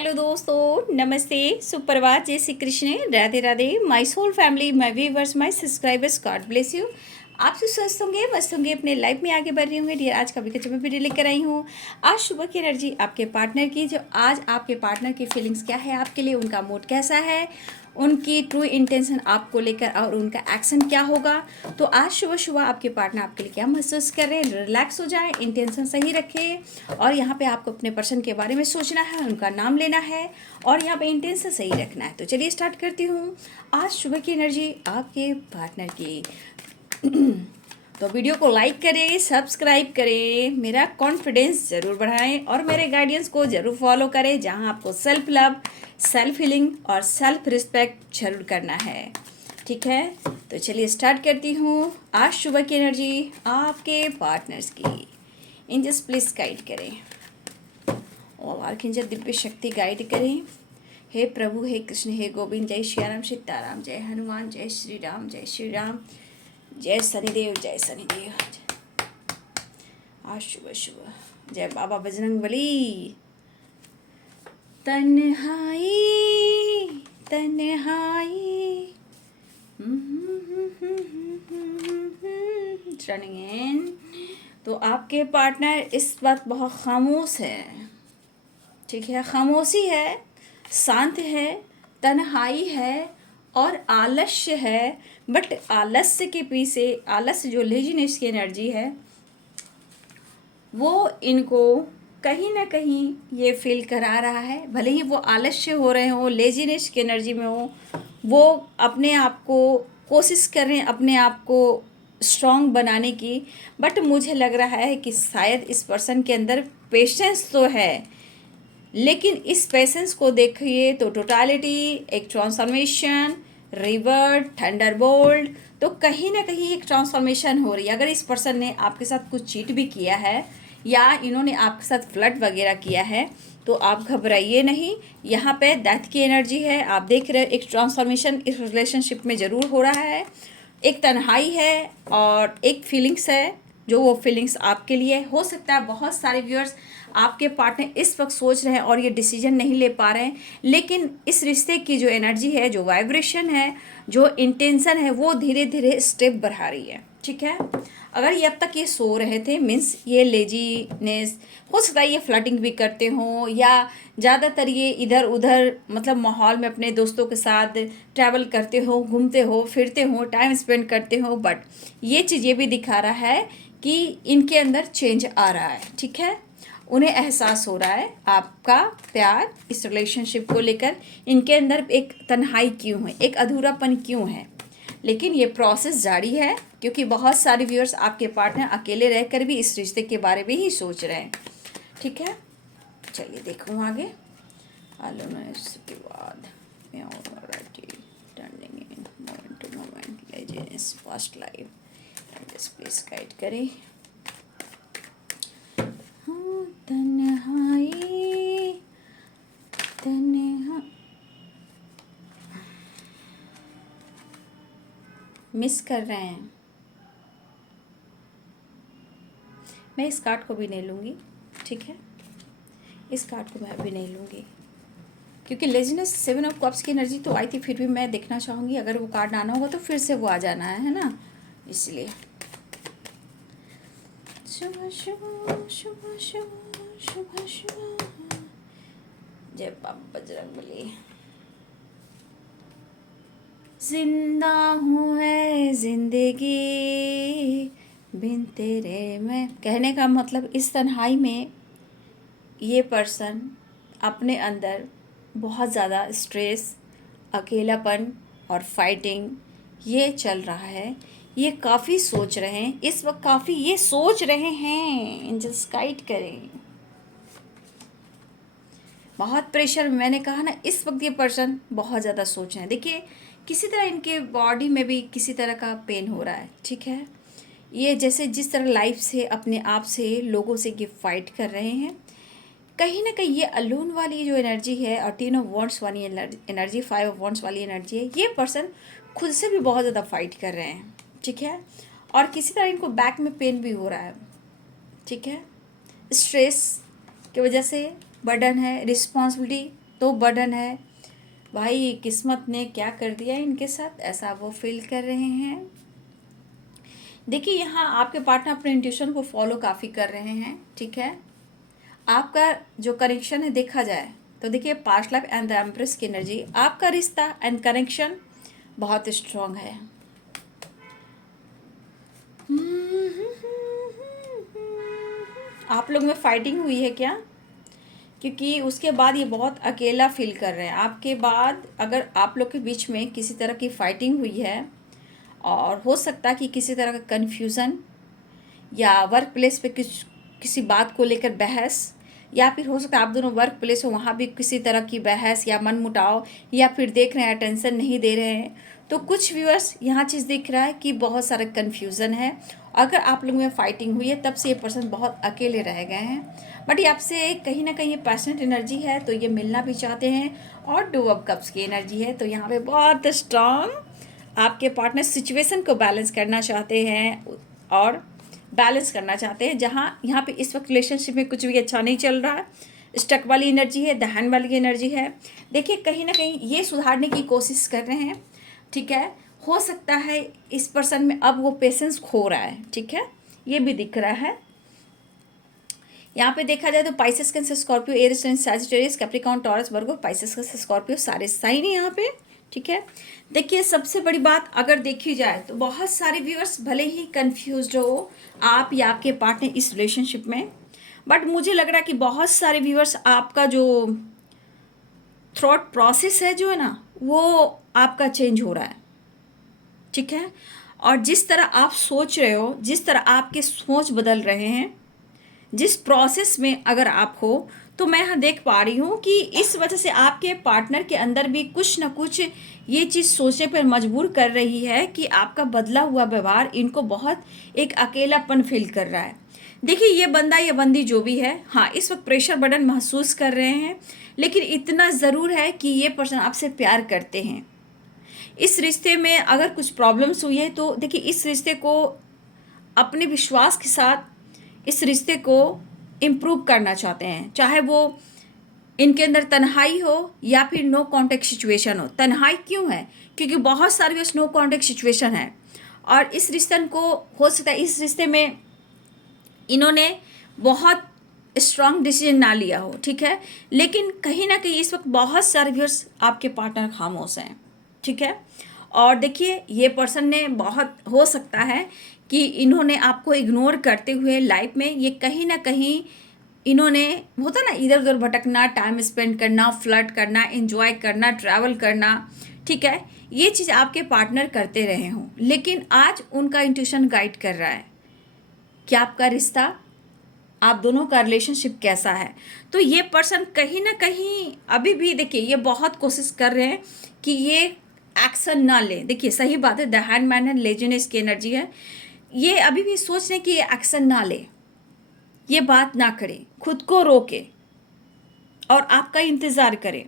Hello दोस्तों, नमस्ते, सुप्रभात, जय Shri Krishna, Radhe Radhe. My soul family, my viewers, my subscribers, God bless you. आप सब स्वस्थ होंगे, मस्त होंगे, अपने लाइफ में आगे बढ़ रहे होंगे। डियर, आज का भी कच्चा वीडियो लेकर आई हूँ। आज सुबह की एनर्जी आपके पार्टनर की, जो आज आपके पार्टनर की फीलिंग्स क्या है आपके लिए, उनका मूड कैसा है, उनकी ट्रू इंटेंशन आपको लेकर और उनका एक्शन क्या होगा। तो आज सुबह सुबह आपके पार्टनर आपके लिए क्या महसूस कर रहे हैं। रिलैक्स हो जाएं, इंटेंशन सही रखें, और यहाँ पे आपको अपने पर्सन के बारे में सोचना है, उनका नाम लेना है, और यहाँ पे इंटेंशन सही रखना है। तो चलिए स्टार्ट करती हूँ आज सुबह की एनर्जी आपके पार्टनर की। तो वीडियो को लाइक करें, सब्सक्राइब करें, मेरा कॉन्फिडेंस ज़रूर बढ़ाएं और मेरे गाइडेंस को ज़रूर फॉलो करें, जहां आपको सेल्फ लव, सेल्फ हीलिंग और सेल्फ रिस्पेक्ट जरूर करना है। ठीक है, तो चलिए स्टार्ट करती हूँ आज सुबह की एनर्जी आपके पार्टनर्स की। एंजल्स प्लीज गाइड करें, और आर्कएंजल दिव्य शक्ति गाइड करें। हे प्रभु, हे कृष्ण, हे गोविंद, जय श्रीराम, सीताराम, जय हनुमान, जय श्री राम, जय श्री राम, जय शनिदेव, जय शनिदेव। आज शुभ शुभ, जय बाबा बजरंगबली। तन्हाई तन्हाई रनिंग इन। तो आपके पार्टनर इस वक्त बहुत खामोश है। ठीक है, खामोशी है, शांत है, तन्हाई है और आलस्य है। बट आलस्य के पीछे, आलस्य जो लेजीनेस की एनर्जी है, वो इनको कहीं ना कहीं ये फील करा रहा है। भले ही वो आलस्य हो रहे हो, लेजीनेस की एनर्जी में हो, वो अपने आप को कोशिश कर रहे हैं अपने आप को स्ट्रॉन्ग बनाने की। बट मुझे लग रहा है कि शायद इस पर्सन के अंदर पेशेंस तो है, लेकिन इस पेशेंस को देखिए तो टोटालिटी, एक ट्रांसफॉर्मेशन, रिवर्ट, थंडरबोल्ट, तो कहीं ना कहीं एक ट्रांसफॉर्मेशन हो रही है। अगर इस पर्सन ने आपके साथ कुछ चीट भी किया है या इन्होंने आपके साथ फ्लर्ट वगैरह किया है, तो आप घबराइए नहीं। यहाँ पे डेथ की एनर्जी है, आप देख रहे हो एक ट्रांसफॉर्मेशन इस रिलेशनशिप में ज़रूर हो रहा है। एक तन्हाई है और एक फीलिंग्स है, जो वो फीलिंग्स आपके लिए हो सकता है। बहुत सारे व्यूअर्स, आपके पार्टनर इस वक्त सोच रहे हैं और ये डिसीजन नहीं ले पा रहे हैं, लेकिन इस रिश्ते की जो एनर्जी है, जो वाइब्रेशन है, जो इंटेंशन है, वो धीरे धीरे स्टेप बढ़ा रही है। ठीक है, अगर ये अब तक ये सो रहे थे, मीन्स ये लेजीनेस हो सकता है, ये फ्लर्टिंग भी करते हों, या ज़्यादातर ये इधर उधर मतलब माहौल में अपने दोस्तों के साथ ट्रैवल करते हो, घूमते हो, फिरते हो, टाइम स्पेंड करते हो। बट ये चीज़ ये भी दिखा रहा है कि इनके अंदर चेंज आ रहा है। ठीक है, उन्हें एहसास हो रहा है आपका प्यार, इस रिलेशनशिप को लेकर इनके अंदर एक तन्हाई क्यों है, एक अधूरापन क्यों है। लेकिन ये प्रोसेस जारी है, क्योंकि बहुत सारे व्यूअर्स, आपके पार्टनर अकेले रहकर भी इस रिश्ते के बारे में ही सोच रहे हैं। ठीक है, चलिए देखूँ आगे। के बाद turning in moment to moment, legends, past life, please guide करें। तन्हाई तन्हा मिस कर रहे हैं। मैं इस कार्ड को भी नहीं लूँगी। ठीक है, इस कार्ड को मैं भी नहीं लूँगी, क्योंकि लेजीनेस, 7 ऑफ कप्स की एनर्जी तो आई थी, फिर भी मैं देखना चाहूँगी। अगर वो कार्ड आना होगा तो फिर से वो आ जाना है ना, इसलिए। शुभ शुभ शुभ शुभ शुभ शुभ, जय बाबा बजरंगबली। जिंदा हूँ है जिंदगी बिन तेरे मैं, कहने का मतलब इस तन्हाई में ये पर्सन अपने अंदर बहुत ज़्यादा स्ट्रेस, अकेलापन और फाइटिंग ये चल रहा है। ये काफ़ी सोच रहे हैं इस वक्त, काफ़ी ये सोच रहे हैं। एंजल्स गाइड करें। बहुत प्रेशर, मैंने कहा ना, इस वक्त ये पर्सन बहुत ज़्यादा सोच रहे हैं। देखिए, किसी तरह इनके बॉडी में भी किसी तरह का पेन हो रहा है। ठीक है, ये जैसे जिस तरह लाइफ से, अपने आप से, लोगों से ये फाइट कर रहे हैं, कहीं ना कहीं ये अलोन वाली जो एनर्जी है और 10 ऑफ वॉन्ड्स वाली एनर्जी, 5 ऑफ वॉन्ड्स वाली एनर्जी है, ये पर्सन खुद से भी बहुत ज़्यादा फाइट कर रहे हैं। ठीक है, और किसी तरह इनको बैक में पेन भी हो रहा है। ठीक है, स्ट्रेस की वजह से, बर्डन है, रिस्पॉन्सिबिलिटी तो बर्डन है, भाई किस्मत ने क्या कर दिया इनके साथ, ऐसा वो फील कर रहे हैं। देखिए यहाँ आपके पार्टनर अपने इंट्यूशन को फॉलो काफ़ी कर रहे हैं, ठीक है। आपका जो कनेक्शन है देखा जाए तो देखिए past life and the empress की एनर्जी, आपका रिश्ता एंड कनेक्शन बहुत स्ट्रांग है। आप लोग में फाइटिंग हुई है क्या? क्योंकि उसके बाद ये बहुत अकेला फील कर रहे हैं। आपके बाद अगर आप लोग के बीच में किसी तरह की फाइटिंग हुई है, और हो सकता है कि किसी तरह का कन्फ्यूज़न या वर्क प्लेस पे किसी बात को लेकर बहस, या फिर हो सकता है आप दोनों वर्क प्लेस हो वहाँ भी किसी तरह की बहस या मनमुटाव, या फिर देख रहे हैं अटेंशन नहीं दे रहे हैं। तो कुछ व्यूअर्स यहाँ चीज़ दिख रहा है कि बहुत सारा कन्फ्यूज़न है। अगर आप लोगों में फाइटिंग हुई है तब से ये पर्सन बहुत अकेले रह गए हैं। बट ये आपसे कहीं ना कहीं ये पैशनेट एनर्जी है, तो ये मिलना भी चाहते हैं। और 2 ऑफ कप्स की एनर्जी है, तो यहाँ पे बहुत स्ट्रांग आपके पार्टनर सिचुएशन को बैलेंस करना चाहते हैं, और बैलेंस करना चाहते हैं। जहाँ यहाँ पे इस वक्त रिलेशनशिप में कुछ भी अच्छा नहीं चल रहा है, स्टक वाली एनर्जी है, दहन वाली एनर्जी है। देखिए कहीं ना कहीं ये सुधारने की कोशिश कर रहे हैं, ठीक है। हो सकता है इस पर्सन में अब वो पेशेंस खो रहा है, ठीक है, ये भी दिख रहा है। यहाँ पे देखा जाए तो Pisces, Cancer, Scorpio, Aries, Sagittarius, Capricorn, Taurus, Virgo, Pisces, Cancer, Scorpio सारे साइन है यहाँ पे, ठीक है। देखिए सबसे बड़ी बात अगर देखी जाए तो बहुत सारे व्यूअर्स भले ही कंफ्यूज्ड हो आप या आपके पार्टनर इस रिलेशनशिप में, बट मुझे लग रहा है कि बहुत सारे व्यूअर्स आपका जो थॉट प्रोसेस है जो है ना, वो आपका चेंज हो रहा है, ठीक है। और जिस तरह आप सोच रहे हो, जिस तरह आपके सोच बदल रहे हैं, जिस प्रोसेस में अगर आप हो, तो मैं यहाँ देख पा रही हूँ कि इस वजह से आपके पार्टनर के अंदर भी कुछ ना कुछ ये चीज़ सोचने पर मजबूर कर रही है कि आपका बदला हुआ व्यवहार इनको बहुत एक अकेलापन फील कर रहा है। देखिए ये बंदा या बंदी जो भी है, हाँ इस वक्त प्रेशर बर्डन महसूस कर रहे हैं, लेकिन इतना ज़रूर है कि ये पर्सन आपसे प्यार करते हैं। इस रिश्ते में अगर कुछ प्रॉब्लम्स हुई है तो देखिए इस रिश्ते को अपने विश्वास के साथ इस रिश्ते को इम्प्रूव करना चाहते हैं, चाहे वो इनके अंदर तन्हाई हो या फिर नो कांटेक्ट सिचुएशन हो। तन्हाई क्यों है? क्योंकि बहुत सारे बस नो कांटेक्ट सिचुएशन है, और इस रिश्ते को हो सकता है इस रिश्ते में इन्होंने बहुत स्ट्रांग डिसीजन ना लिया हो, ठीक है। लेकिन कहीं ना कहीं इस वक्त बहुत सारे व्यूअर्स आपके पार्टनर खामोश हैं, ठीक है। और देखिए ये पर्सन ने बहुत हो सकता है कि इन्होंने आपको इग्नोर करते हुए लाइफ में ये कहीं ना कहीं इन्होंने होता ना इधर उधर भटकना, टाइम स्पेंड करना, फ्लर्ट करना, एंजॉय करना, ट्रैवल करना, ठीक है, ये चीज़ आपके पार्टनर करते रहे हों। लेकिन आज उनका इंट्यूशन गाइड कर रहा है कि आपका रिश्ता, आप दोनों का रिलेशनशिप कैसा है। तो ये पर्सन कहीं ना कहीं अभी भी देखिए ये बहुत कोशिश कर रहे हैं कि ये एक्शन ना ले। देखिए सही बात है, द हैंडमैन एंड लेजीनेस की एनर्जी है। ये अभी भी सोच रहे हैं कि ये एक्शन ना ले, ये बात ना करे, खुद को रोके और आपका इंतज़ार करें,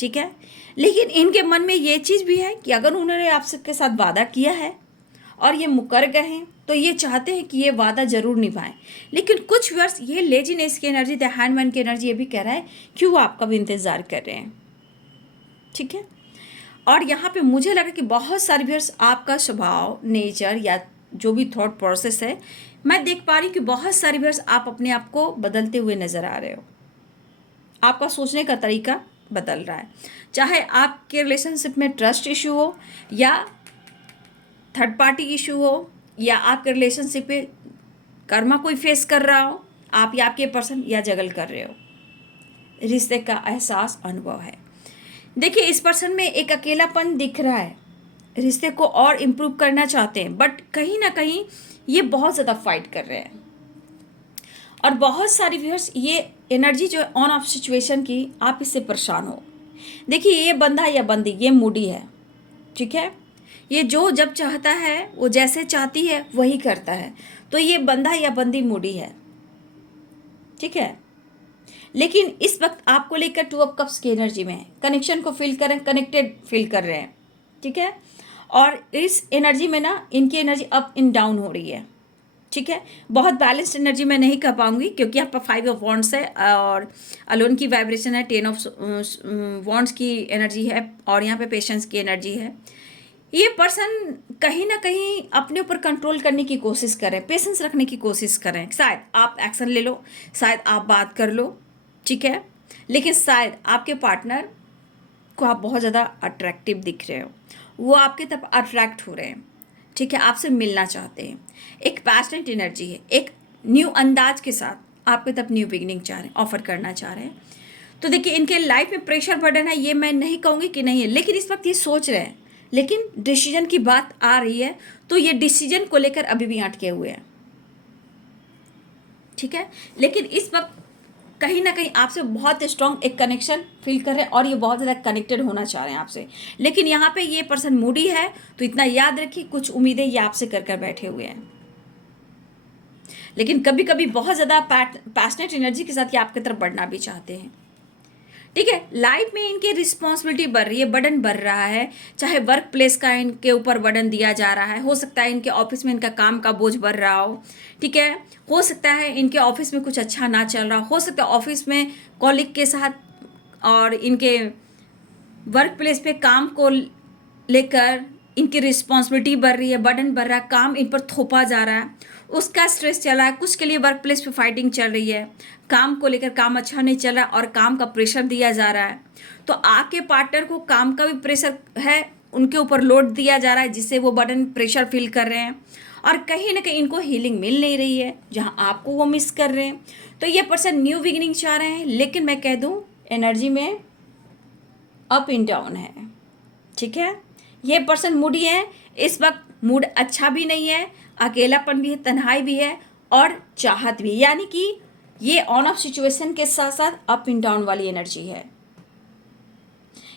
ठीक है। लेकिन इनके मन में ये चीज़ भी है कि अगर उन्होंने आपके साथ वादा किया है और ये मुकर गए हैं, तो ये चाहते हैं कि ये वादा ज़रूर निभाएं। लेकिन कुछ व्यूअर्स ये लेजीनेस की एनर्जी, द हैंडमैन की एनर्जी ये भी कह रहा है कि वो आपका भी इंतज़ार कर रहे हैं, ठीक है। और यहाँ पे मुझे लगा कि बहुत सारे व्यूअर्स आपका स्वभाव, नेचर या जो भी थॉट प्रोसेस है, मैं देख पा रही हूँ कि बहुत सारे व्यूअर्स आप अपने आप को बदलते हुए नज़र आ रहे हो। आपका सोचने का तरीका बदल रहा है, चाहे आपके रिलेशनशिप में ट्रस्ट इशू हो या थर्ड पार्टी इशू हो, या आपके रिलेशनशिप पे कर्मा कोई फेस कर रहा हो, आप या आपके पर्सन या जगल कर रहे हो, रिश्ते का एहसास, अनुभव है। देखिए इस पर्सन में एक अकेलापन दिख रहा है, रिश्ते को और इम्प्रूव करना चाहते हैं, बट कहीं ना कहीं ये बहुत ज़्यादा फाइट कर रहे हैं। और बहुत सारे व्यूअर्स ये एनर्जी जो है ऑन ऑफ सिचुएशन की, आप इससे परेशान हो। देखिए ये बंदा या बंदी ये मूडी है, ठीक है। ये जो जब चाहता है वो जैसे चाहती है वही करता है, तो ये बंदा या बंदी मूडी है, ठीक है। लेकिन इस वक्त आपको लेकर 2 ऑफ कप्स की एनर्जी में कनेक्शन को फील करें, कनेक्टेड फील कर रहे हैं, ठीक है। और इस एनर्जी में ना इनकी एनर्जी अप एंड डाउन हो रही है, ठीक है। बहुत बैलेंस्ड एनर्जी मैं नहीं कह पाऊंगी क्योंकि यहाँ पर 5 ऑफ वॉन्ड्स है और अलोन की वाइब्रेशन है, 10 ऑफ वॉन्ड्स की एनर्जी है और यहाँ पे पेशेंस की एनर्जी है। ये पर्सन कहीं ना कहीं अपने ऊपर कंट्रोल करने की कोशिश करें, पेशेंस रखने की कोशिश करें। शायद आप एक्शन ले लो, शायद आप बात कर लो, ठीक है, लेकिन शायद आपके पार्टनर को आप बहुत ज़्यादा अट्रैक्टिव दिख रहे हो, वो आपके तरफ अट्रैक्ट हो रहे हैं, ठीक है, आपसे मिलना चाहते हैं। एक पैशनेट एनर्जी है, एक न्यू अंदाज के साथ आपके तरफ न्यू बिगिनिंग चाह रहे हैं, ऑफर करना चाह रहे हैं। तो देखिए इनके लाइफ में प्रेशर बर्डन है, ये मैं नहीं कहूँगी कि नहीं है, लेकिन इस वक्त ये सोच रहे हैं, लेकिन डिसीजन की बात आ रही है तो ये डिसीजन को लेकर अभी भी अटके हुए हैं, ठीक है। लेकिन इस वक्त कहीं ना कहीं आपसे बहुत स्ट्रांग एक कनेक्शन फील कर रहे हैं और ये बहुत ज़्यादा कनेक्टेड होना चाह रहे हैं आपसे। लेकिन यहाँ पे ये पर्सन मूडी है, तो इतना याद रखिए कुछ उम्मीदें ये आपसे कर बैठे हुए हैं, लेकिन कभी कभी बहुत ज़्यादा पैशनेट एनर्जी के साथ ये आपकी तरफ बढ़ना भी चाहते हैं, ठीक है। लाइफ में इनकी रिस्पॉन्सिबिलिटी बढ़ रही है, बर्डन बढ़ रहा है, चाहे वर्क प्लेस का इनके ऊपर बर्डन दिया जा रहा है, हो सकता है इनके ऑफिस में इनका काम का बोझ बढ़ रहा हो, ठीक है, हो सकता है इनके ऑफिस में कुछ अच्छा ना चल रहा हो सकता है ऑफिस में कॉलिग के साथ और इनके वर्क प्लेस पे काम को लेकर इनकी रिस्पॉन्सिबिलिटी बढ़ रही है, बर्डन बढ़ रहा है, काम इन पर थोपा जा रहा है, उसका स्ट्रेस चल रहा है, कुछ के लिए वर्क प्लेस पे फाइटिंग चल रही है, काम को लेकर काम अच्छा नहीं चल रहा और काम का प्रेशर दिया जा रहा है। तो आपके पार्टनर को काम का भी प्रेशर है, उनके ऊपर लोड दिया जा रहा है जिससे वो बर्डन प्रेशर फील कर रहे हैं और कहीं ना कहीं इनको हीलिंग मिल नहीं रही है जहाँ आपको वो मिस कर रहे हैं। तो ये पर्सन न्यू बिगिनिंग चाह रहे हैं, लेकिन मैं कह दूँ एनर्जी में अप एंड डाउन है, ठीक है। ये पर्सन मूडी है, इस वक्त मूड अच्छा भी नहीं है, अकेलापन भी है, तन्हाई भी है और चाहत भी, यानी कि ये ऑन ऑफ सिचुएशन के साथ साथ अप एंड डाउन वाली एनर्जी है।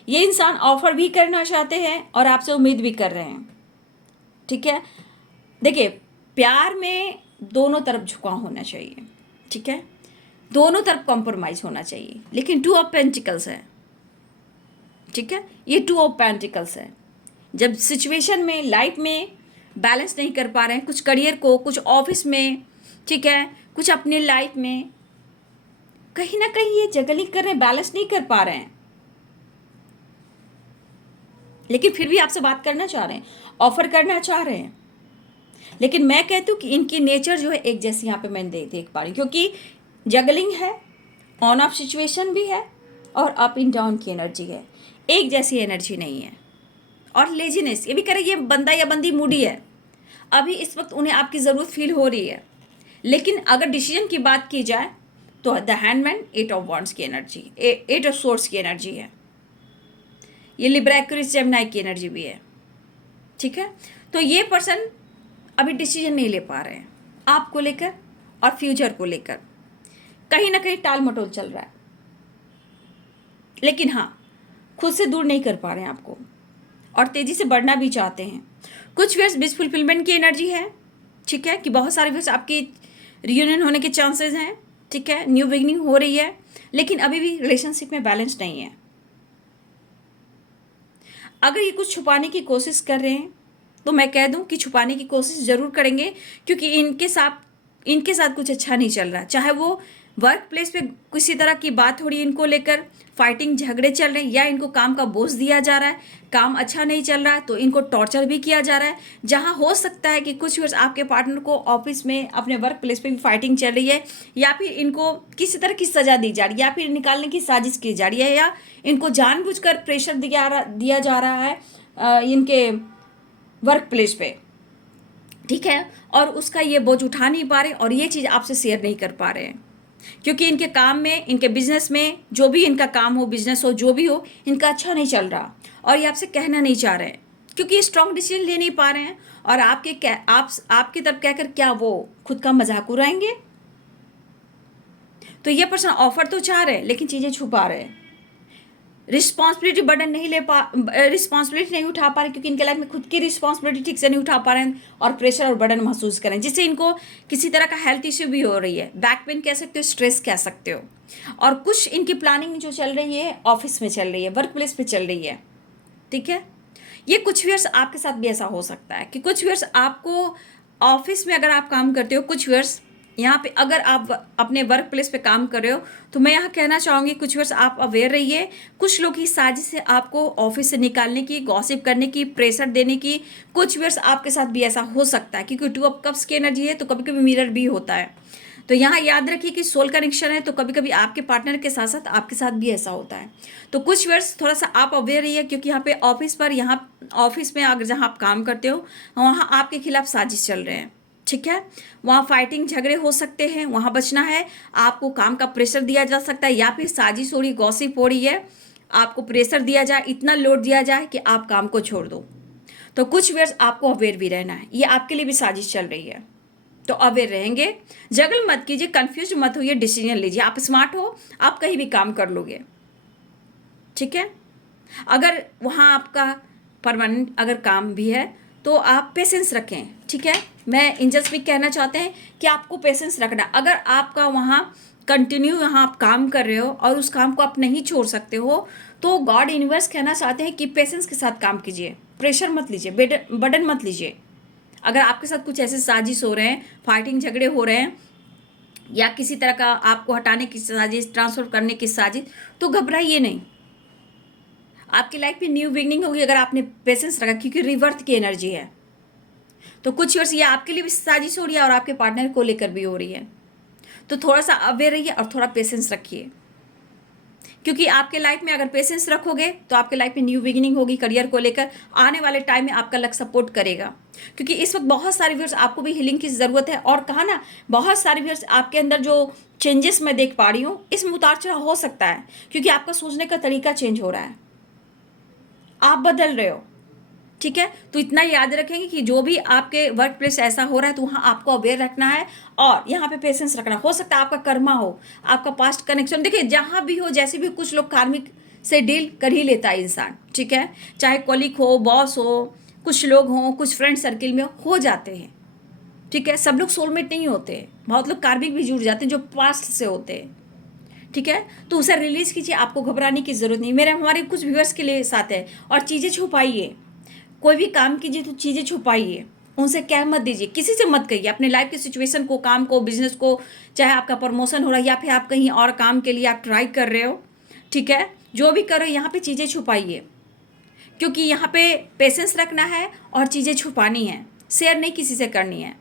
ये इंसान ऑफर भी करना चाहते हैं और आपसे उम्मीद भी कर रहे हैं, ठीक है। देखिए प्यार में दोनों तरफ झुकाव होना चाहिए, ठीक है, दोनों तरफ कॉम्प्रोमाइज होना चाहिए, लेकिन 2 ऑफ पेंटिकल्स है, ठीक है, ये 2 ऑफ पेंटिकल्स है। जब सिचुएशन में लाइफ में बैलेंस नहीं कर पा रहे हैं, कुछ करियर को, कुछ ऑफिस में, ठीक है, कुछ अपने लाइफ में, कहीं ना कहीं ये जगलिंग कर रहे हैं, बैलेंस नहीं कर पा रहे हैं, लेकिन फिर भी आपसे बात करना चाह रहे हैं, ऑफर करना चाह रहे हैं। लेकिन मैं कहती हूँ कि इनकी नेचर जो है एक जैसी यहाँ पे मैं देख पा रही हूँ, क्योंकि जगलिंग है, ऑन ऑफ सिचुएशन भी है और अप एंड डाउन की एनर्जी है, एक जैसी एनर्जी नहीं है। और लेजीनेस, ये भी कह रहे ये बंदा या बंदी मूडी है, अभी इस वक्त उन्हें आपकी ज़रूरत फील हो रही है, लेकिन अगर डिसीजन की बात की जाए तो द हैंडमैन 8 ऑफ वॉन्ड्स की एनर्जी, 8 ऑफ सोर्ड्स की एनर्जी है, ये लिब्रा एक्वेरियस जेमिनी की एनर्जी भी है, ठीक है। तो ये पर्सन अभी डिसीजन नहीं ले पा रहे हैं आपको लेकर और फ्यूचर को लेकर, कहीं ना कहीं टाल मटोल चल रहा है, लेकिन हाँ खुद से दूर नहीं कर पा रहे हैं आपको और तेज़ी से बढ़ना भी चाहते हैं। कुछ वर्ष विश फुलफिलमेंट की एनर्जी है, ठीक है, कि बहुत सारे वर्ष आपकी रियूनियन होने के चांसेस हैं, ठीक है, न्यू बिगनिंग हो रही है, लेकिन अभी भी रिलेशनशिप में बैलेंस नहीं है। अगर ये कुछ छुपाने की कोशिश कर रहे हैं तो मैं कह दूं कि छुपाने की कोशिश ज़रूर करेंगे, क्योंकि इनके साथ कुछ अच्छा नहीं चल रहा, चाहे वो वर्क प्लेस पे किसी तरह की बात हो रही है इनको लेकर, फाइटिंग झगड़े चल रहे हैं, या इनको काम का बोझ दिया जा रहा है, काम अच्छा नहीं चल रहा है तो इनको टॉर्चर भी किया जा रहा है। जहां हो सकता है कि कुछ वर्ष आपके पार्टनर को ऑफिस में, अपने वर्क प्लेस पे भी फाइटिंग चल रही है, या फिर इनको किसी तरह की सज़ा दी जा रही है, या फिर निकालने की साजिश की जा रही है, या इनको जानबूझकर प्रेशर दिया जा रहा है इनके वर्क प्लेस पे, ठीक है, और उसका ये बोझ उठा नहीं पा रहे और ये चीज़ आपसे शेयर नहीं कर पा रहे हैं, क्योंकि इनके काम में, इनके बिजनेस में, जो भी इनका काम हो, बिजनेस हो, जो भी हो, इनका अच्छा नहीं चल रहा और ये आपसे कहना नहीं चाह रहे हैं, क्योंकि ये स्ट्रॉन्ग डिसीजन ले नहीं पा रहे हैं और आपकी तरफ कहकर क्या वो खुद का मजाक उड़ाएंगे। तो ये पर्सन ऑफर तो चाह रहे हैं लेकिन चीज़ें छुपा रहे हैं, रिस्पॉन्सिबिलिटी बर्डन रिस्पॉन्सिबिलिटी नहीं उठा पा रहे, क्योंकि इनके लाइफ में खुद की रिस्पॉन्सिबिलिटी ठीक से नहीं उठा पा रहे हैं और प्रेशर और बर्डन महसूस करें, जिससे इनको किसी तरह का हेल्थ इश्यू भी हो रही है, बैक पेन कह सकते हो, स्ट्रेस कह सकते हो, और कुछ इनकी प्लानिंग जो चल रही है ऑफिस में चल रही है, वर्क प्लेस पे चल रही है, ठीक है। ये कुछ वर्ष आपके साथ भी ऐसा हो सकता है कि कुछ वर्ष आपको ऑफिस में अगर आप काम करते हो कुछ वर्ष, यहाँ पे अगर आप अपने वर्क प्लेस पे काम कर रहे हो, तो मैं यहाँ कहना चाहूँगी कुछ वर्ष आप अवेयर रहिए। कुछ लोग की साजिश है आपको ऑफिस से निकालने की, गॉसिप करने की, प्रेशर देने की। कुछ वर्ष आपके साथ भी ऐसा हो सकता है, क्योंकि 2 ऑफ कप्स की एनर्जी है, तो कभी कभी मिरर भी होता है। तो यहाँ याद रखिए कि सोल कनेक्शन है, तो कभी कभी आपके पार्टनर के साथ साथ आपके साथ भी ऐसा होता है। तो कुछ वर्ष थोड़ा सा आप अवेयर रहिए, क्योंकि यहाँ पे ऑफिस पर, यहाँ ऑफिस में अगर जहाँ आप काम करते हो वहाँ आपके खिलाफ साजिश चल रहे हैं, ठीक है। वहाँ फाइटिंग झगड़े हो सकते हैं, वहाँ बचना है। आपको काम का प्रेशर दिया जा सकता है, या फिर साजिश हो रही, गॉसिप हो रही है, आपको प्रेशर दिया जाए, इतना लोड दिया जाए कि आप काम को छोड़ दो। तो कुछ वर्ष आपको अवेयर भी रहना है, ये आपके लिए भी साजिश चल रही है, तो अवेयर रहेंगे। जगल मत कीजिए, कंफ्यूज मत होइए, डिसीजन लीजिए। आप स्मार्ट हो, आप कहीं भी काम कर लोगे, ठीक है। अगर वहाँ आपका परमानेंट अगर काम भी है तो आप पेशेंस रखें, ठीक है। मैं एंजल्स भी कहना चाहते हैं कि आपको पेशेंस रखना। अगर आपका वहाँ कंटिन्यू यहाँ आप काम कर रहे हो और उस काम को आप नहीं छोड़ सकते हो, तो गॉड यूनिवर्स कहना चाहते हैं कि पेशेंस के साथ काम कीजिए, प्रेशर मत लीजिए, बर्डन मत लीजिए। अगर आपके साथ कुछ ऐसे साजिश हो रहे हैं, फाइटिंग झगड़े हो रहे हैं, या किसी तरह का आपको हटाने की साजिश, ट्रांसफर करने की साजिश, तो घबराइए नहीं। आपकी लाइफ में न्यू बिगनिंग होगी अगर आपने पेशेंस रखा, क्योंकि रिवर्थ की एनर्जी है। तो कुछ वर्ष ये आपके लिए भी साजिश हो रही है और आपके पार्टनर को लेकर भी हो रही है। तो थोड़ा सा अवेयर रहिए और थोड़ा पेशेंस रखिए, क्योंकि आपके लाइफ में अगर पेशेंस रखोगे तो आपके लाइफ में न्यू बिगिनिंग होगी। करियर को लेकर आने वाले टाइम में आपका लक सपोर्ट करेगा, क्योंकि इस वक्त बहुत सारे व्यूअर्स आपको भी हीलिंग की ज़रूरत है। और कहा ना, बहुत सारे व्यूअर्स आपके अंदर जो चेंजेस मैं देख पा रही हूँ, इसमें उतार चढ़ाव हो सकता है, क्योंकि आपका सोचने का तरीका चेंज हो रहा है, आप बदल रहे हो, ठीक है। तो इतना याद रखेंगे कि जो भी आपके वर्क प्लेस ऐसा हो रहा है, तो वहाँ आपको अवेयर रखना है और यहाँ पे पेशेंस रखना। हो सकता है आपका कर्मा हो, आपका पास्ट कनेक्शन, देखिए जहाँ भी हो, जैसे भी, कुछ लोग कार्मिक से डील कर ही लेता है इंसान, ठीक है। चाहे कॉलीग हो, बॉस हो, कुछ लोग हों, कुछ फ्रेंड सर्किल में हो जाते हैं, ठीक है। सब लोग सोलमेट नहीं होते, बहुत लोग कार्मिक भी जुड़ जाते हैं जो पास्ट से होते हैं, ठीक है। तो उसे रिलीज कीजिए, आपको घबराने की जरूरत नहीं। मेरे हमारे कुछ व्यूअर्स के लिए साथ है। और चीज़ें छुपाइए, कोई भी काम कीजिए तो चीज़ें छुपाइए, उनसे कह मत दीजिए, किसी से मत कहिए। अपने लाइफ की सिचुएशन को, काम को, बिजनेस को, चाहे आपका प्रमोशन हो रहा है या फिर आप कहीं और काम के लिए आप ट्राई कर रहे हो, ठीक है, जो भी कर रहे हो, यहाँ पे चीज़ें छुपाइए, क्योंकि यहाँ पे पेशेंस रखना है और चीज़ें छुपानी है, शेयर नहीं किसी से करनी है।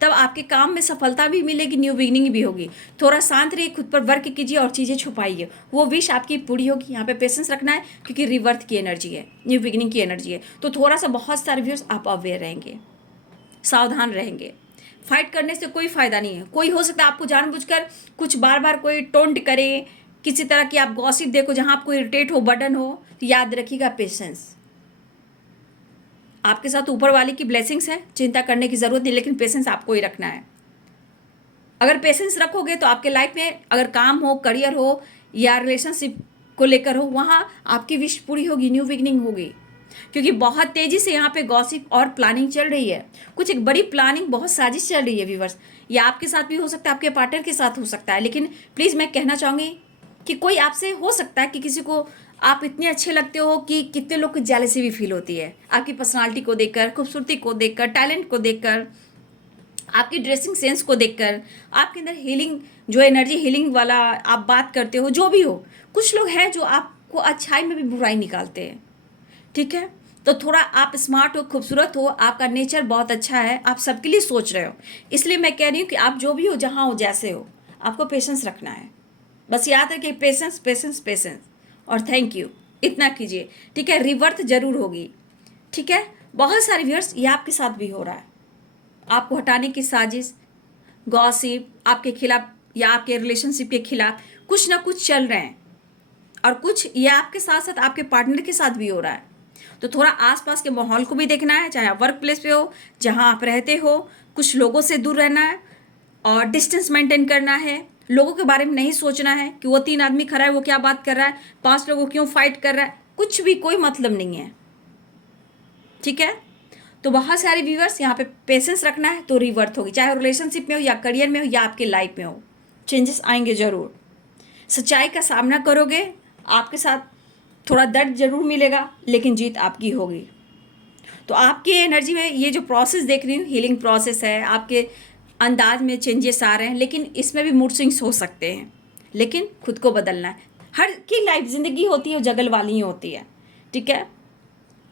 तब आपके काम में सफलता भी मिलेगी, न्यू बिगनिंग भी होगी। थोड़ा शांत रहिए, खुद पर वर्क कीजिए और चीज़ें छुपाइए, वो विश आपकी पूरी होगी। यहाँ पे पेशेंस रखना है, क्योंकि रिवर्थ की एनर्जी है, न्यू बिगनिंग की एनर्जी है। तो थोड़ा सा, बहुत सारे व्यूअर्स आप अवेयर रहेंगे, सावधान रहेंगे। फाइट करने से कोई फ़ायदा नहीं है। कोई हो सकता है आपको जानबूझकर कुछ बार बार कोई टोंट करे, किसी तरह की आप गॉसिप देखो जहाँ आपको इरिटेट हो, बर्डन हो, तो याद रखिएगा पेशेंस। आपके साथ ऊपर वाले की ब्लेसिंग्स है, चिंता करने की ज़रूरत नहीं, लेकिन पेशेंस आपको ही रखना है। अगर पेशेंस रखोगे तो आपके लाइफ में अगर काम हो, करियर हो या रिलेशनशिप को लेकर हो, वहाँ आपकी विश पूरी होगी, न्यू बिगनिंग होगी। क्योंकि बहुत तेज़ी से यहाँ पे गॉसिप और प्लानिंग चल रही है, कुछ एक बड़ी प्लानिंग, बहुत साजिश चल रही है व्यूअर्स। या आपके साथ भी हो सकता है, आपके पार्टनर के साथ हो सकता है। लेकिन प्लीज़ मैं कहना चाहूँगी कि कोई आपसे हो सकता है कि किसी को आप इतने अच्छे लगते हो कि कितने लोग को जेलसी भी फील होती है, आपकी पर्सनालिटी को देखकर, खूबसूरती को देखकर, टैलेंट को देखकर, आपकी ड्रेसिंग सेंस को देखकर, आपके अंदर हीलिंग जो एनर्जी, हीलिंग वाला आप बात करते हो, जो भी हो। कुछ लोग हैं जो आपको अच्छाई में भी बुराई निकालते हैं, ठीक है। तो थोड़ा आप स्मार्ट हो, खूबसूरत हो, आपका नेचर बहुत अच्छा है, आप सबके लिए सोच रहे हो। इसलिए मैं कह रही हूँ कि आप जो भी हो, जहाँ हो, जैसे हो, आपको पेशेंस रखना है। बस याद रखिए, पेशेंस पेशेंस पेशेंस और थैंक यू, इतना कीजिए, ठीक है। रिवर्थ जरूर होगी, ठीक है। बहुत सारे व्यूअर्स, ये आपके साथ भी हो रहा है, आपको हटाने की साजिश, गॉसिप आपके खिलाफ या आपके रिलेशनशिप के खिलाफ कुछ ना कुछ चल रहे हैं। और कुछ ये आपके साथ साथ आपके पार्टनर के साथ भी हो रहा है। तो थोड़ा आसपास के माहौल को भी देखना है, चाहे आप वर्क प्लेस पे हो, जहाँ आप रहते हो, कुछ लोगों से दूर रहना है और डिस्टेंस मेंटेन करना है। लोगों के बारे में नहीं सोचना है कि वो 3 आदमी खड़ा है, वो क्या बात कर रहा है, 5 लोगों क्यों फाइट कर रहा है, कुछ भी कोई मतलब नहीं है, ठीक है। तो बहुत सारे व्यूअर्स, यहाँ पे पेशेंस रखना है तो रिवर्थ होगी, चाहे रिलेशनशिप में हो या करियर में हो या आपके लाइफ में हो, चेंजेस आएंगे ज़रूर। सच्चाई का सामना करोगे, आपके साथ थोड़ा दर्द जरूर मिलेगा, लेकिन जीत आपकी होगी। तो आपकी एनर्जी में ये जो प्रोसेस देख रही हूँ, हीलिंग प्रोसेस है, आपके अंदाज में चेंजेस आ रहे हैं, लेकिन इसमें भी मूड स्विंग्स हो सकते हैं, लेकिन खुद को बदलना है। हर की लाइफ ज़िंदगी होती है वो जगल वाली ही होती है, ठीक है।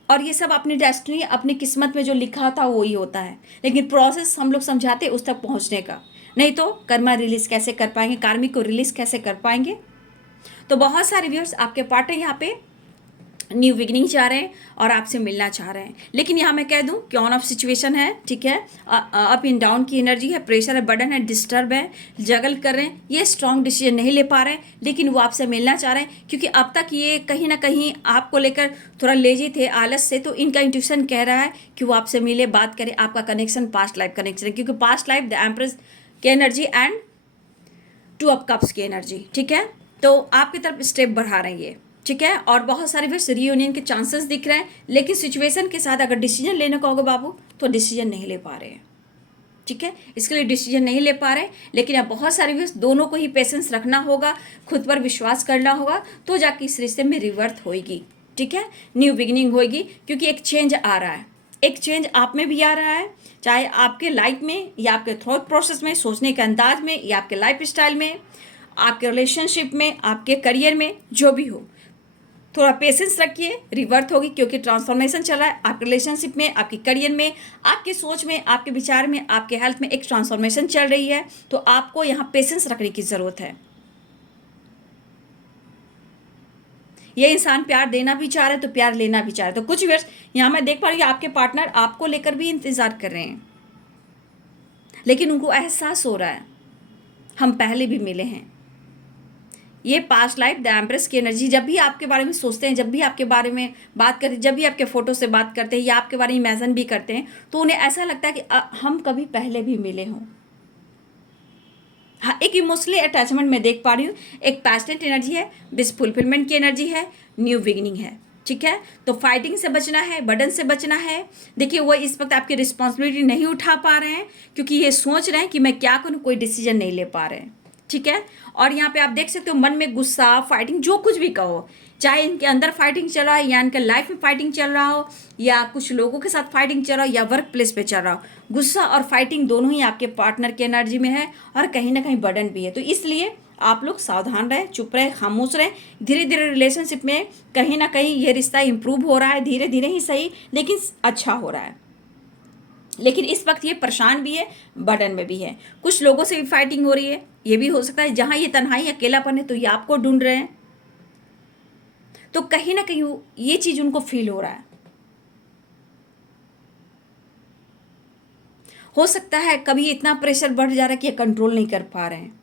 और ये सब अपनी डेस्टिनी, अपनी किस्मत में जो लिखा था वो ही होता है, लेकिन प्रोसेस हम लोग समझाते हैं उस तक पहुंचने का। नहीं तो कर्मा रिलीज कैसे कर पाएंगे, कार्मिक को रिलीज कैसे कर पाएंगे। तो बहुत सारे व्यूअर्स आपके पार्टनर यहाँ पे न्यू बिगिनिंग चाह रहे हैं और आपसे मिलना चाह रहे हैं, लेकिन यहाँ मैं कह दूँ कि ऑन ऑफ सिचुएशन है, ठीक है। अप एंड डाउन की एनर्जी है, प्रेशर है, बर्डन है, डिस्टर्ब है, जगल कर रहे हैं, ये स्ट्रॉन्ग डिसीजन नहीं ले पा रहे हैं, लेकिन वो आपसे मिलना चाह रहे हैं क्योंकि अब तक ये कहीं ना कहीं आपको लेकर थोड़ा लेजी थे, आलस से। तो इनका इंट्यूशन कह रहा है कि वो आपसे मिले, बात करें, आपका कनेक्शन पास्ट लाइफ कनेक्शन है, क्योंकि पास्ट लाइफ द एम्प्रेस की energy and two of cups की एनर्जी, ठीक है। तो आपकी तरफ स्टेप बढ़ा रहे हैं ये, ठीक है। और बहुत सारे फिर रीयूनियन के चांसेस दिख रहे हैं, लेकिन सिचुएशन के साथ अगर डिसीजन लेने को होगा बाबू तो डिसीजन नहीं ले पा रहे हैं, ठीक है। इसके लिए डिसीजन नहीं ले पा रहे, लेकिन अब बहुत सारे व्यूअर्स दोनों को ही पेशेंस रखना होगा, खुद पर विश्वास करना होगा, तो जाके इस रिश्ते में रिवर्थ होएगी, ठीक है, न्यू बिगिनिंग होएगी। क्योंकि एक चेंज आ रहा है, एक चेंज आप में भी आ रहा है, चाहे आपके लाइफ में या आपके थॉट प्रोसेस में, सोचने के अंदाज में, या आपके लाइफ स्टाइल में, आपके रिलेशनशिप में, आपके करियर में, जो भी हो, थोड़ा पेशेंस रखिए, रिवर्थ होगी। क्योंकि ट्रांसफॉर्मेशन चल रहा है आपके रिलेशनशिप में, आपके करियर में, आपकी सोच में, आपके विचार में, आपके हेल्थ में एक ट्रांसफॉर्मेशन चल रही है। तो आपको यहाँ पेशेंस रखने की ज़रूरत है। ये इंसान प्यार देना भी चाह रहा है तो प्यार लेना भी चाह रहा है। तो कुछ वर्ष यहाँ मैं देख पा रही हूँ आपके पार्टनर आपको लेकर भी इंतज़ार कर रहे हैं, लेकिन उनको एहसास हो रहा है हम पहले भी मिले हैं। ये पास्ट लाइफ द एम्प्रेस की एनर्जी, जब भी आपके बारे में सोचते हैं, जब भी आपके बारे में बात करते हैं, जब भी आपके फ़ोटो से बात करते हैं या आपके बारे में इमेजिन भी करते हैं, तो उन्हें ऐसा लगता है कि हम कभी पहले भी मिले हों। हाँ, एक इमोशनली अटैचमेंट मैं देख पा रही हूँ, एक पैशनेट एनर्जी है, विश फुलफिलमेंट की एनर्जी है, न्यू बिगिनिंग है, ठीक है। तो फाइटिंग से बचना है, बर्डन से बचना है। देखिए वो इस वक्त आपकी रिस्पॉन्सिबिलिटी नहीं उठा पा रहे हैं क्योंकि ये सोच रहे हैं कि मैं क्या करूँ, कोई डिसीजन नहीं ले पा रहे हैं, ठीक है। और यहाँ पे आप देख सकते हो मन में गुस्सा, फाइटिंग, जो कुछ भी कहो, चाहे इनके अंदर फाइटिंग चल रहा है या इनके लाइफ में फाइटिंग चल रहा हो या कुछ लोगों के साथ फाइटिंग चल रहा हो या वर्क प्लेस पे चल रहा हो, गुस्सा और फाइटिंग दोनों ही आपके पार्टनर की एनर्जी में है और कहीं ना कहीं बर्डन भी है। तो इसलिए आप लोग सावधान रहें, चुप रहें, खामोश रहें। धीरे धीरे रिलेशनशिप में कहीं ना कहीं ये रिश्ता इंप्रूव हो रहा है, धीरे धीरे ही सही, लेकिन अच्छा हो रहा है। लेकिन इस वक्त ये परेशान भी है, बर्डन में भी है, कुछ लोगों से भी फाइटिंग हो रही है। ये भी हो सकता है जहाँ ये तन्हाई अकेलापन है तो ये आपको ढूंढ रहे हैं, तो कहीं ना कहीं ये चीज़ उनको फील हो रहा है। हो सकता है कभी इतना प्रेशर बढ़ जा रहा है कि ये कंट्रोल नहीं कर पा रहे हैं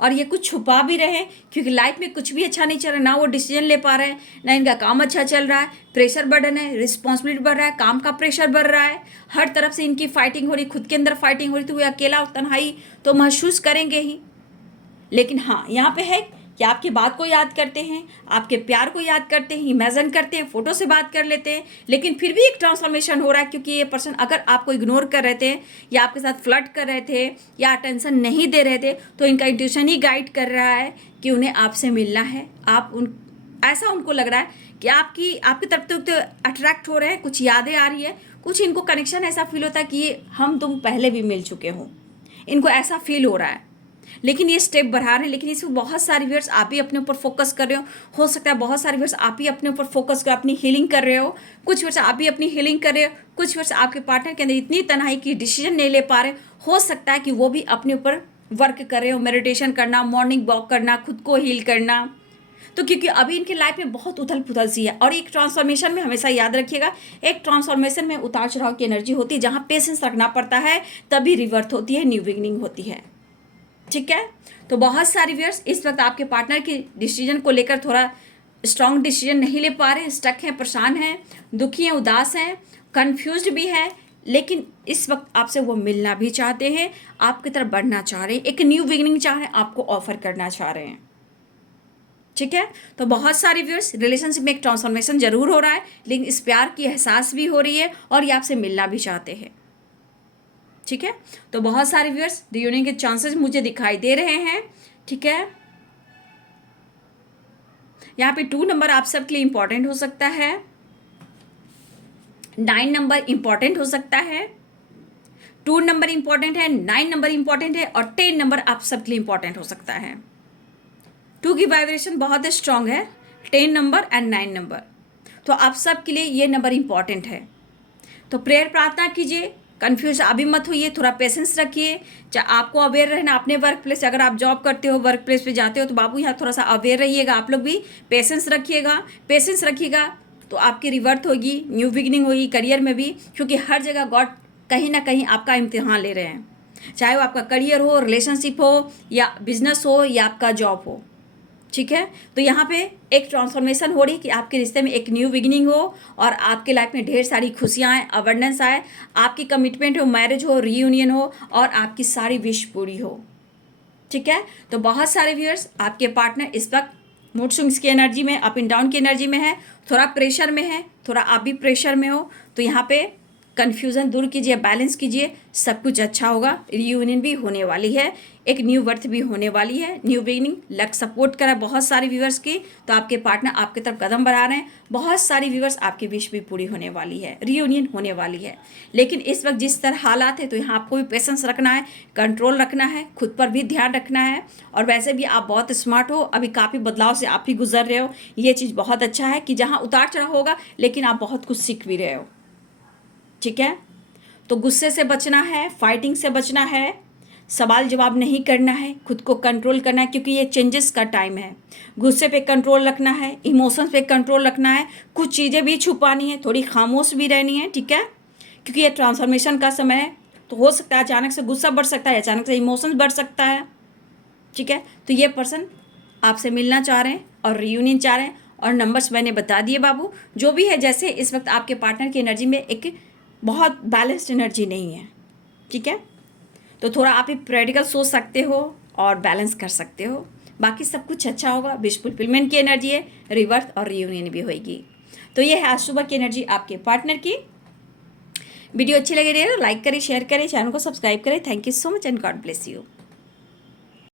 और ये कुछ छुपा भी रहे हैं क्योंकि लाइफ में कुछ भी अच्छा नहीं चल रहा, ना वो डिसीजन ले पा रहे हैं, ना इनका काम अच्छा चल रहा है, प्रेशर बर्डन है, रिस्पॉन्सिबिलिटी बढ़ रहा है, काम का प्रेशर बढ़ रहा है, हर तरफ से इनकी फाइटिंग हो रही, खुद के अंदर फाइटिंग हो रही। तो वो अकेला और तन्हाई तो महसूस करेंगे ही। लेकिन हाँ, यहाँ पे है कि आपकी बात को याद करते हैं, आपके प्यार को याद करते हैं, इमेजिन करते हैं, फोटो से बात कर लेते हैं, लेकिन फिर भी एक ट्रांसफॉर्मेशन हो रहा है क्योंकि ये पर्सन अगर आपको इग्नोर कर रहे थे या आपके साथ फ्लर्ट कर रहे थे या अटेंशन नहीं दे रहे थे, तो इनका इंट्यूशन ही गाइड कर रहा है कि उन्हें आपसे मिलना है। ऐसा उनको लग रहा है कि आपकी तरफ तो अट्रैक्ट हो रहे हैं, कुछ यादें आ रही है, कुछ इनको कनेक्शन ऐसा फील होता है कि हम तुम पहले भी मिल चुके हो, इनको ऐसा फील हो रहा है। लेकिन ये स्टेप बढ़ा रहे हैं, लेकिन इसमें बहुत सारे व्यूअर्स आप ही अपने ऊपर फोकस कर रहे हो सकता है बहुत सारे व्यूअर्स आप ही अपने ऊपर फोकस कर अपनी हीलिंग कर रहे हो, कुछ व्यूअर्स आप ही अपनी हीलिंग कर रहे हो, कुछ व्यूअर्स आपके पार्टनर के अंदर इतनी तन्हाई की डिसीजन नहीं ले पा रहे, हो सकता है कि वो भी अपने ऊपर वर्क कर रहे हो, मेडिटेशन करना, मॉर्निंग वॉक करना, खुद को हील करना। तो क्योंकि अभी इनके लाइफ में बहुत उथल पुथल सी है और एक ट्रांसफॉर्मेशन में हमेशा याद रखिएगा, एक ट्रांसफॉर्मेशन में उतार चढ़ाव की एनर्जी होती है, जहाँ पेशेंस रखना पड़ता है, तभी रिवर्थ होती है, न्यू बिगिनिंग होती है, ठीक है। तो बहुत सारे व्यूअर्स इस वक्त आपके पार्टनर की डिसीजन को लेकर थोड़ा स्ट्रॉन्ग डिसीजन नहीं ले पा रहे हैं, स्टक हैं, परेशान हैं, दुखी हैं, उदास हैं, कन्फ्यूज्ड भी हैं, लेकिन इस वक्त आपसे वो मिलना भी चाहते हैं, आपकी तरफ बढ़ना चाह रहे हैं, एक न्यू बिगिनिंग चाह रहे हैं, आपको ऑफर करना चाह रहे हैं, ठीक है। तो बहुत सारे व्यूअर्स रिलेशनशिप में एक ट्रांसफॉर्मेशन जरूर हो रहा है, लेकिन इस प्यार की एहसास भी हो रही है और ये आपसे मिलना भी चाहते हैं, ठीक है। तो बहुत सारे व्यूअर्स रियूनियन के चांसेस मुझे दिखाई दे रहे हैं, ठीक है। यहाँ पे 2 नंबर आप सबके लिए इंपॉर्टेंट हो सकता है, 9 नंबर इम्पॉर्टेंट हो सकता है, 2 नंबर इम्पॉर्टेंट है, 9 नंबर इम्पॉर्टेंट है और 10 नंबर आप सबके लिए इम्पॉर्टेंट हो सकता है। 2 की वाइब्रेशन बहुत स्ट्रांग है, 10 नंबर एंड 9 नंबर, तो आप सब के लिए ये नंबर इम्पॉर्टेंट है। तो प्रेयर प्रार्थना कीजिए, कन्फ्यूज अभी मत होइए, थोड़ा पेशेंस रखिए। चाहे आपको अवेयर रहना अपने वर्क प्लेस, अगर आप जॉब करते हो, वर्क प्लेस पे जाते हो, तो बाबू यहाँ थोड़ा सा अवेयर रहिएगा, आप लोग भी पेशेंस रखिएगा। पेशेंस रखिएगा तो आपकी रिवर्थ होगी, न्यू बिगिनिंग होगी करियर में भी, क्योंकि हर जगह गॉड कहीं ना कहीं आपका इम्तिहान ले रहे हैं, चाहे वो आपका करियर हो, रिलेशनशिप हो, या बिजनेस हो, या आपका जॉब हो। ठीक है, तो यहाँ पे एक ट्रांसफॉर्मेशन हो रही कि आपके रिश्ते में एक न्यू बिगिनिंग हो और आपके लाइफ में ढेर सारी खुशियाँ आए, अबंडेंस आए, आपकी कमिटमेंट हो, मैरिज हो, रीयूनियन हो और आपकी सारी विश पूरी हो। ठीक है, तो बहुत सारे व्यूअर्स, आपके पार्टनर इस वक्त मूड स्विंग्स की एनर्जी में, अप एंड डाउन की एनर्जी में है, थोड़ा प्रेशर में है, थोड़ा आप भी प्रेशर में हो, तो यहाँ पे कन्फ्यूज़न दूर कीजिए, बैलेंस कीजिए, सब कुछ अच्छा होगा। रियूनियन भी होने वाली है, एक न्यू बर्थ भी होने वाली है, न्यू बिगिनिंग। लक सपोर्ट करा बहुत सारे व्यूअर्स की, तो आपके पार्टनर आपकी तरफ कदम बढ़ा रहे हैं, बहुत सारी व्यूअर्स आपकी विश भी पूरी होने वाली है, रियूनियन होने वाली है। लेकिन इस वक्त जिस तरह हालात है, तो यहाँ आपको भी पेशेंस रखना है, कंट्रोल रखना है, खुद पर भी ध्यान रखना है। और वैसे भी आप बहुत स्मार्ट हो, अभी काफ़ी बदलाव से आप ही गुजर रहे हो, ये चीज़ बहुत अच्छा है कि जहाँ उतार चढ़ाव होगा लेकिन आप बहुत कुछ सीख भी रहे हो। ठीक है, तो गुस्से से बचना है, फाइटिंग से बचना है, सवाल जवाब नहीं करना है, खुद को कंट्रोल करना है, क्योंकि ये चेंजेस का टाइम है। गुस्से पे कंट्रोल रखना है, इमोशंस पे कंट्रोल रखना है, कुछ चीज़ें भी छुपानी है, थोड़ी खामोश भी रहनी है। ठीक है, क्योंकि ये ट्रांसफॉर्मेशन का समय है, तो हो सकता है अचानक से गुस्सा बढ़ सकता है, अचानक से इमोशंस बढ़ सकता है। ठीक है, तो ये पर्सन आपसे मिलना चाह रहे हैं और रियूनियन चाह रहे हैं, और नंबर्स मैंने बता दिए बाबू। जो भी है, जैसे इस वक्त आपके पार्टनर की एनर्जी में एक बहुत बैलेंस्ड एनर्जी नहीं है। ठीक है, तो थोड़ा आप प्रैक्टिकल सोच सकते हो और बैलेंस कर सकते हो, बाकी सब कुछ अच्छा होगा। विश फुलफिलमेंट की एनर्जी है, रिवर्थ और रियूनियन भी होगी। तो ये है आज सुबह की एनर्जी आपके पार्टनर की। वीडियो अच्छी लगी रही है तो लाइक करें, शेयर करें, चैनल को सब्सक्राइब करें। Thank you so much and God bless you.